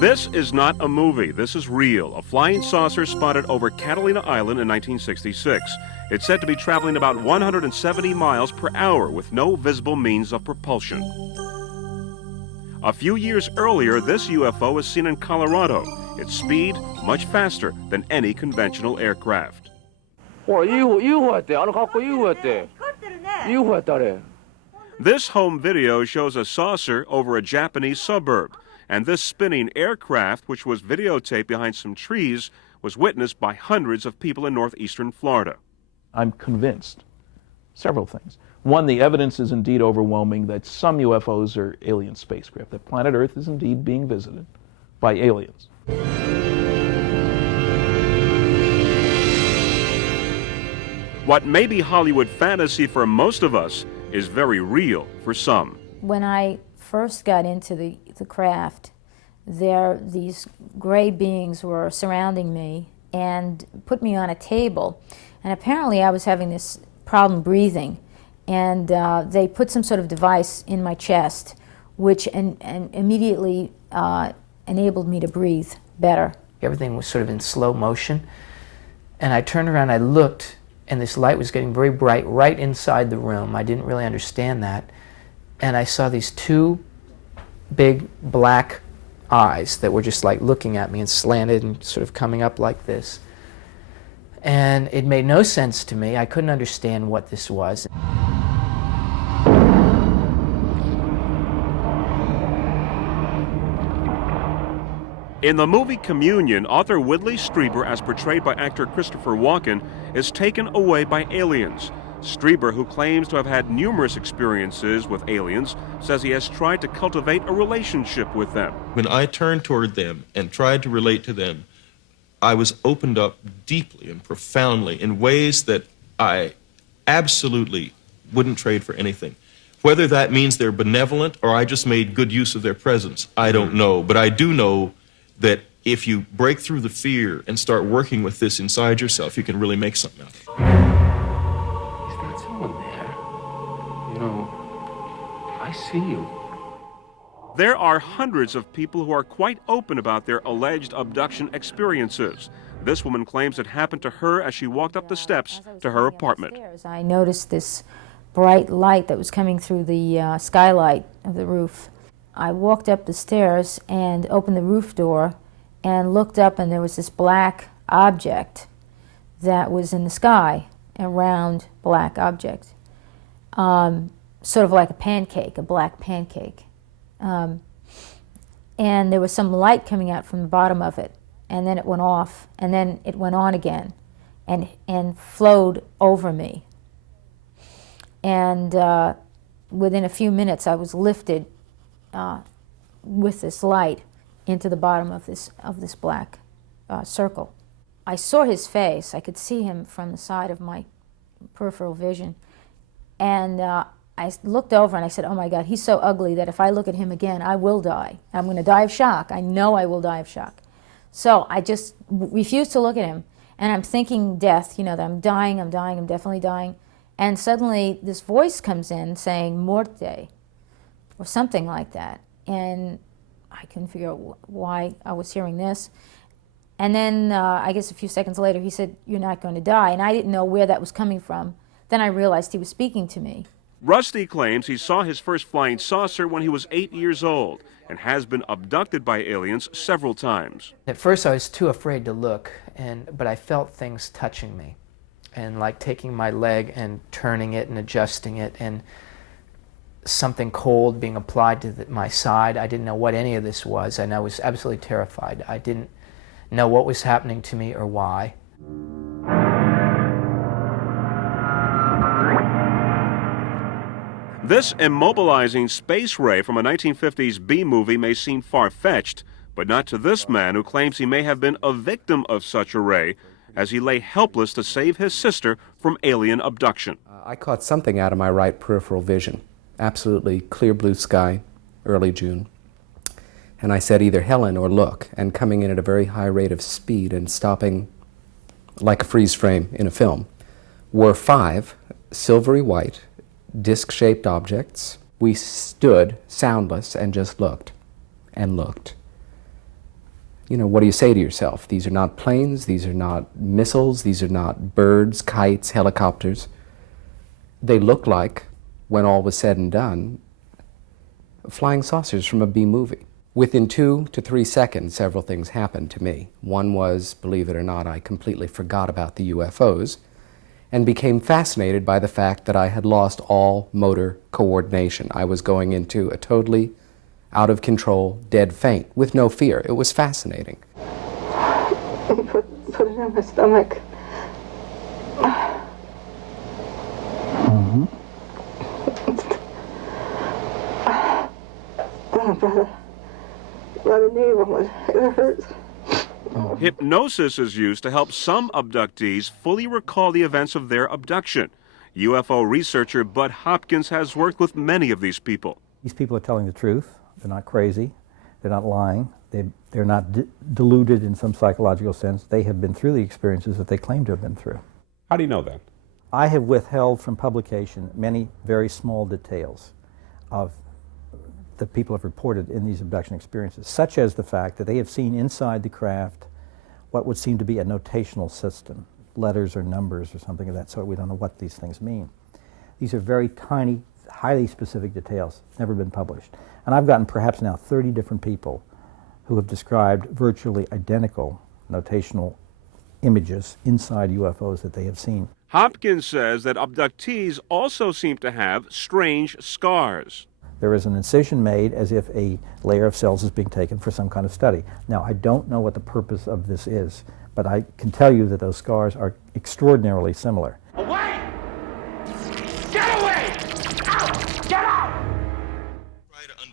This is not a movie. This is real. A flying saucer spotted over Catalina Island in 1966. It's said to be traveling about 170 miles per hour with no visible means of propulsion. A few years earlier, this UFO was seen in Colorado. Its speed much faster than any conventional aircraft. This home video shows a saucer over a Japanese suburb. And this spinning aircraft, which was videotaped behind some trees, was witnessed by hundreds of people in northeastern Florida. I'm convinced several things. One, the evidence is indeed overwhelming that some UFOs are alien spacecraft, that planet Earth is indeed being visited by aliens. What may be Hollywood fantasy for most of us is very real for some. When I first got into the craft, these gray beings were surrounding me and put me on a table. And apparently I was having this problem breathing. And they put some sort of device in my chest, which immediately enabled me to breathe better. Everything was sort of in slow motion. And I turned around, I looked, and this light was getting very bright right inside the room. I didn't really understand that. And I saw these two big black eyes that were just like looking at me and slanted and sort of coming up like this. And it made no sense to me. I couldn't understand what this was. In the movie Communion, author Whitley Strieber, as portrayed by actor Christopher Walken, is taken away by aliens. Strieber, who claims to have had numerous experiences with aliens, says he has tried to cultivate a relationship with them. When I turned toward them and tried to relate to them, I was opened up deeply and profoundly in ways that I absolutely wouldn't trade for anything. Whether that means they're benevolent or I just made good use of their presence, I don't know. But I do know that if you break through the fear and start working with this inside yourself, you can really make something out of it. I see you. There are hundreds of people who are quite open about their alleged abduction experiences. This woman claims it happened to her as she walked up the steps to her apartment. I noticed this bright light that was coming through the skylight of the roof. I walked up the stairs and opened the roof door and looked up, and there was this black object that was in the sky, a round black object. Sort of like a pancake, a black pancake. And there was some light coming out from the bottom of it, and then it went off, and then it went on again, and flowed over me. And within a few minutes, I was lifted with this light into the bottom of this black circle. I saw his face. I could see him from the side of my peripheral vision, and I looked over and I said, oh my God, he's so ugly that if I look at him again, I will die. I'm going to die of shock. I know I will die of shock. So I just refused to look at him. And I'm thinking death, you know, that I'm dying, I'm definitely dying. And suddenly this voice comes in saying, morte, or something like that. And I couldn't figure out why I was hearing this. And then I guess a few seconds later, he said, you're not going to die. And I didn't know where that was coming from. Then I realized he was speaking to me. Rusty claims he saw his first flying saucer when he was 8 years old and has been abducted by aliens several times. At first I was too afraid to look, but I felt things touching me, and like taking my leg and turning it and adjusting it, and something cold being applied to my side. I didn't know what any of this was, and I was absolutely terrified. I didn't know what was happening to me or why. This immobilizing space ray from a 1950s B-movie may seem far-fetched, but not to this man who claims he may have been a victim of such a ray as he lay helpless to save his sister from alien abduction. I caught something out of my right peripheral vision. Absolutely clear blue sky, early June. And I said either Helen or look, and coming in at a very high rate of speed and stopping like a freeze frame in a film, were 5 silvery white, disc-shaped objects. We stood soundless and just looked and looked. You know, what do you say to yourself? These are not planes, these are not missiles, these are not birds, kites, helicopters. They look like, when all was said and done, flying saucers from a B movie. Within 2 to 3 seconds, several things happened to me. One was, believe it or not, I completely forgot about the UFOs and became fascinated by the fact that I had lost all motor coordination. I was going into a totally out of control, dead faint, with no fear. It was fascinating. Put it in my stomach. Mm-hmm. By the knee woman, it hurts. Hypnosis is used to help some abductees fully recall the events of their abduction. UFO researcher Bud Hopkins has worked with many of these people. These people are telling the truth. They're not crazy. They're not lying. They're not deluded in some psychological sense. They have been through the experiences that they claim to have been through. How do you know that? I have withheld from publication many very small details of that people have reported in these abduction experiences, such as the fact that they have seen inside the craft what would seem to be a notational system, letters or numbers or something of that sort. We don't know what these things mean. These are very tiny, highly specific details, never been published. And I've gotten perhaps now 30 different people who have described virtually identical notational images inside UFOs that they have seen. Hopkins says that abductees also seem to have strange scars. There is an incision made as if a layer of cells is being taken for some kind of study. Now, I don't know what the purpose of this is, but I can tell you that those scars are extraordinarily similar. Away! Get away! Out! Get out!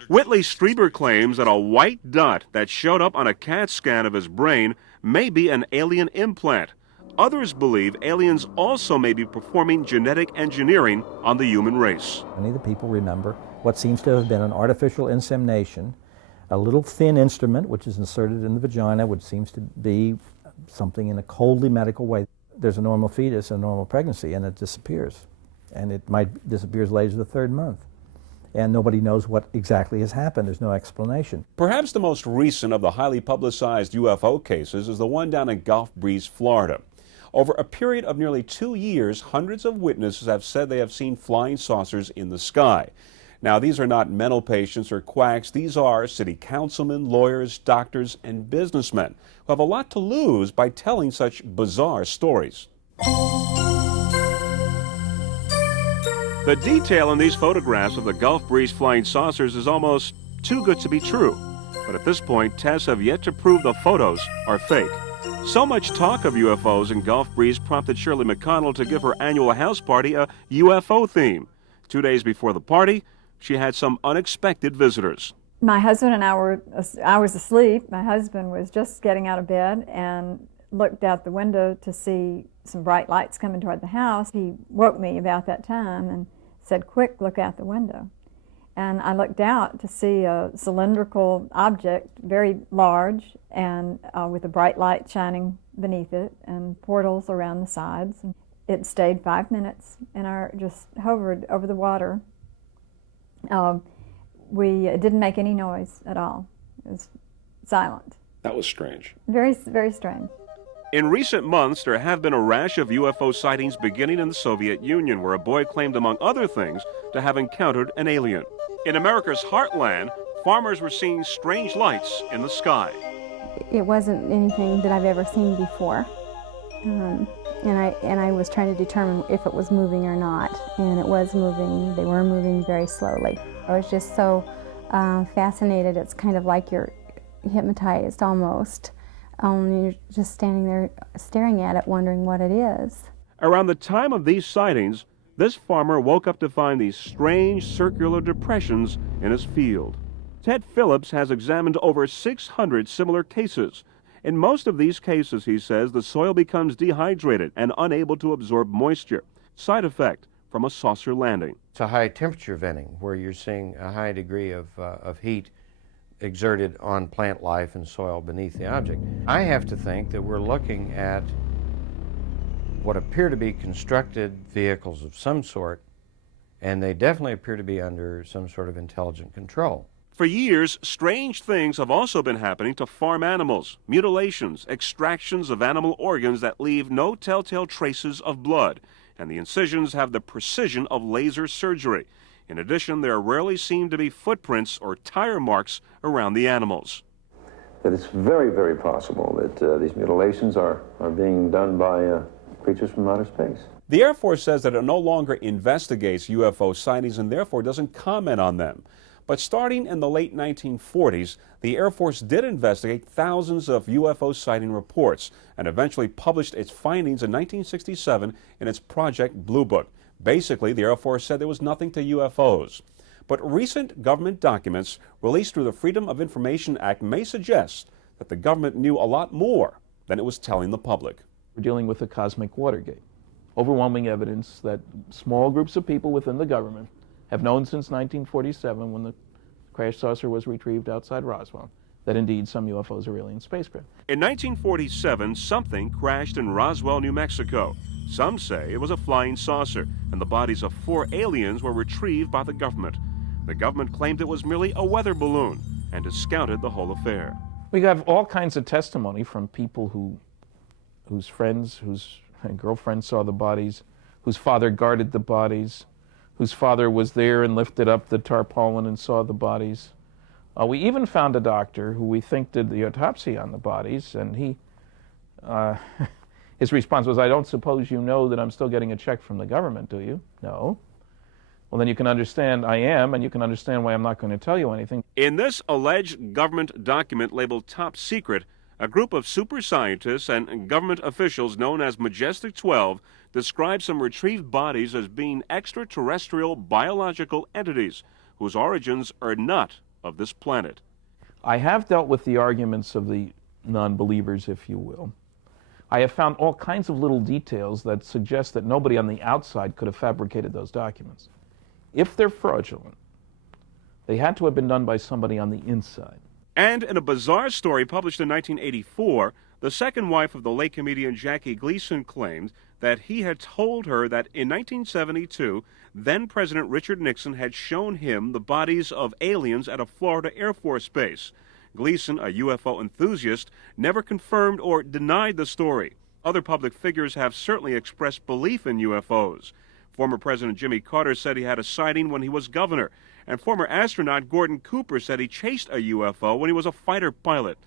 Whitley Strieber claims that a white dot that showed up on a CAT scan of his brain may be an alien implant. Others believe aliens also may be performing genetic engineering on the human race. Many of the people remember what seems to have been an artificial insemination, a little thin instrument which is inserted in the vagina, which seems to be something in a coldly medical way. There's a normal fetus, a normal pregnancy, and it disappears. And it might disappear as late as the 3rd month. And nobody knows what exactly has happened. There's no explanation. Perhaps the most recent of the highly publicized UFO cases is the one down in Gulf Breeze, Florida. Over a period of nearly 2 years, hundreds of witnesses have said they have seen flying saucers in the sky. Now, these are not mental patients or quacks. These are city councilmen, lawyers, doctors, and businessmen who have a lot to lose by telling such bizarre stories. The detail in these photographs of the Gulf Breeze flying saucers is almost too good to be true. But at this point, tests have yet to prove the photos are fake. So much talk of UFOs in Gulf Breeze prompted Shirley McConnell to give her annual house party a UFO theme. 2 days before the party, she had some unexpected visitors. My husband and I was asleep. My husband was just getting out of bed and looked out the window to see some bright lights coming toward the house. He woke me about that time and said, "Quick, look out the window." And I looked out to see a cylindrical object, very large, and with a bright light shining beneath it and portals around the sides. And it stayed 5 minutes and just hovered over the water. It didn't make any noise at all. It was silent. That was strange. Very, very strange. In recent months, there have been a rash of UFO sightings beginning in the Soviet Union, where a boy claimed, among other things, to have encountered an alien. In America's heartland, farmers were seeing strange lights in the sky. It wasn't anything that I've ever seen before. And I was trying to determine if it was moving or not, and it was moving. They were moving very slowly. I was just so fascinated. It's kind of like you're hypnotized almost. You're just standing there staring at it, wondering what it is. Around the time of these sightings, this farmer woke up to find these strange circular depressions in his field. Ted Phillips has examined over 600 similar cases. In most of these cases, he says, the soil becomes dehydrated and unable to absorb moisture. Side effect from a saucer landing. It's a high temperature venting where you're seeing a high degree of heat exerted on plant life and soil beneath the object. I have to think that we're looking at what appear to be constructed vehicles of some sort, and they definitely appear to be under some sort of intelligent control. For years, strange things have also been happening to farm animals. Mutilations, extractions of animal organs that leave no telltale traces of blood, and the incisions have the precision of laser surgery. In addition, there rarely seem to be footprints or tire marks around the animals. That it's very, very possible that these mutilations are being done by creatures from outer space. The Air Force says that it no longer investigates UFO sightings and therefore doesn't comment on them. But starting in the late 1940s, the Air Force did investigate thousands of UFO sighting reports and eventually published its findings in 1967 in its Project Blue Book. Basically, the Air Force said there was nothing to UFOs. But recent government documents released through the Freedom of Information Act may suggest that the government knew a lot more than it was telling the public. We're dealing with a cosmic Watergate. Overwhelming evidence that small groups of people within the government have known since 1947, when the crash saucer was retrieved outside Roswell, that indeed some UFOs are alien spacecraft. In 1947, something crashed in Roswell, New Mexico. Some say it was a flying saucer, and the bodies of 4 aliens were retrieved by the government. The government claimed it was merely a weather balloon and discounted the whole affair. We have all kinds of testimony from people whose friends, whose girlfriends saw the bodies, whose father guarded the bodies, whose father was there and lifted up the tarpaulin and saw the bodies. We even found a doctor who we think did the autopsy on the bodies, and his response was, "I don't suppose you know that I'm still getting a check from the government, do you?" "No." "Well, then you can understand I am, and you can understand why I'm not going to tell you anything." In this alleged government document labeled Top Secret, a group of super scientists and government officials known as Majestic 12 describe some retrieved bodies as being extraterrestrial biological entities whose origins are not of this planet. I have dealt with the arguments of the non-believers, if you will. I have found all kinds of little details that suggest that nobody on the outside could have fabricated those documents. If they're fraudulent, they had to have been done by somebody on the inside. And in a bizarre story published in 1984, the second wife of the late comedian Jackie Gleason claimed that he had told her that in 1972, then-President Richard Nixon had shown him the bodies of aliens at a Florida Air Force base. Gleason, a UFO enthusiast, never confirmed or denied the story. Other public figures have certainly expressed belief in UFOs. Former President Jimmy Carter said he had a sighting when he was governor, and former astronaut Gordon Cooper said he chased a UFO when he was a fighter pilot.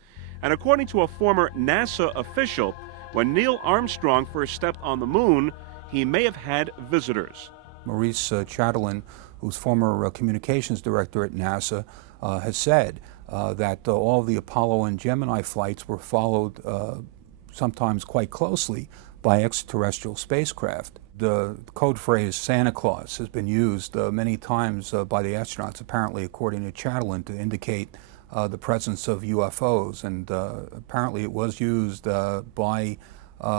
And according to a former NASA official, when Neil Armstrong first stepped on the moon, he may have had visitors. Maurice Chatelain, who's former communications director at NASA, has said that all the Apollo and Gemini flights were followed sometimes quite closely by extraterrestrial spacecraft. The code phrase Santa Claus has been used many times by the astronauts, apparently, according to Chatelain, to indicate the presence of UFOs, and apparently it was used by